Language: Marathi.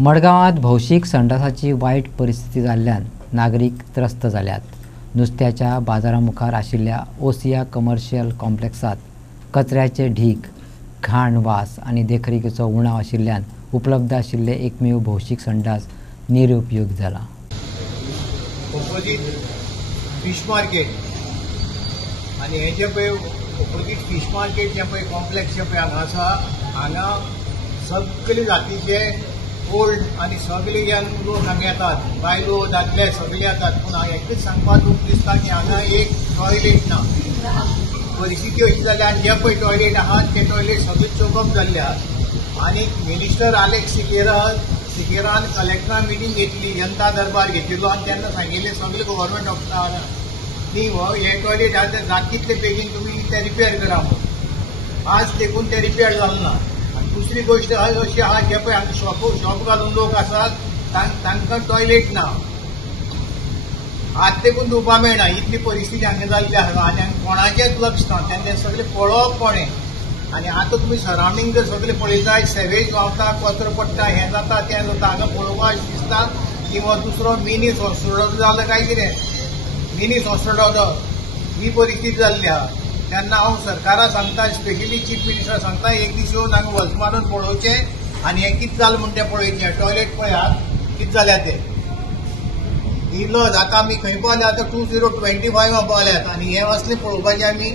मडगावात भौशीक संडासाची वाईट परिस्थिती जाल्ल्यान नागरिक त्रस्त जाल्यात। नुस्त्याच्या बाजारामुखार आशिल्ल्या ओसिया कमर्शियल कॉम्प्लेक्सात कचऱ्याचे ढीग, घाण वास आनी देखरेखीचो उणाव आशिल्ल्यान उपलब्ध आशिल्ले एकमेव भौशीक संडास निरुपयोग जाला। ऑपोजीट फिश मार्केट आनी हे जे पळय ऑपोजीट फिश मार्केट जे पळय कॉम्प्लेक्स जे पळय हांगा आसा, हांगा सगळे जातीचे ओल्ड आनी सगळे यंग लोक हांगा येतात, बायलो दादले सगळे येतात। पूण हांव एकच सांगपाक दूख दिसता की हांगा एक टॉयलेट ना। परिस्थिती अशी जाल्या आनी जे पळय टॉयलेट आहात ते टॉयलेट सगळे चोकअप जाल्ले आहात। आनी मिनिस्टर आलेक्स सिकेरान कलेक्टरान मिटींग घेतली, जनता दरबार घेतिल्लो आनी तेन्ना सांगिल्लें सगळे गव्हर्नमेंट ऑफिसरांना की हे टॉयलेट आहा जाता तितले बेगीन तुमी ते रिपेर करा म्हणून। आज देखून ते रिपेर जालें ना। दुसरी गोष्ट अशी आहा जे पळय हांगा शॉप घालून लोक आसात तांकां टॉयलेट ना, हात देखून धुवपाक मेळना, इतली परिस्थिती हांगा जाल्ली आसा। आनी हांगा कोणाचेच लक्ष ना, तेन्ना सगळे पळोवप कोणें। आनी आतां तुमी सरावंडींग जर सगळे पळयतात, सेवेज व्हांवता, कचरो पडटा, हें जाता तें जाता, हांगा पळोवपाक अशें दिसता की हो दुसरो मिनीस हॉस्पिटल जालें काय कितें। मिनीस हॉस्पिटल ही परिस्थिती जाल्ली आहा। तेन्ना हांव सरकाराक सांगता, स्पेशली चीफ मिनिस्टर सांगता, एक दीस येवन हांगा वच मारून पळोवचें आनी हें कितें जालें म्हण तें पळोवचें। टॉयलेट पळयात कितें जाल्यार तें इल्लो आतां आमी खंय पावल्यात, आतां 2025 पावल्यात आनी हें असलें पळोवपाचें आमी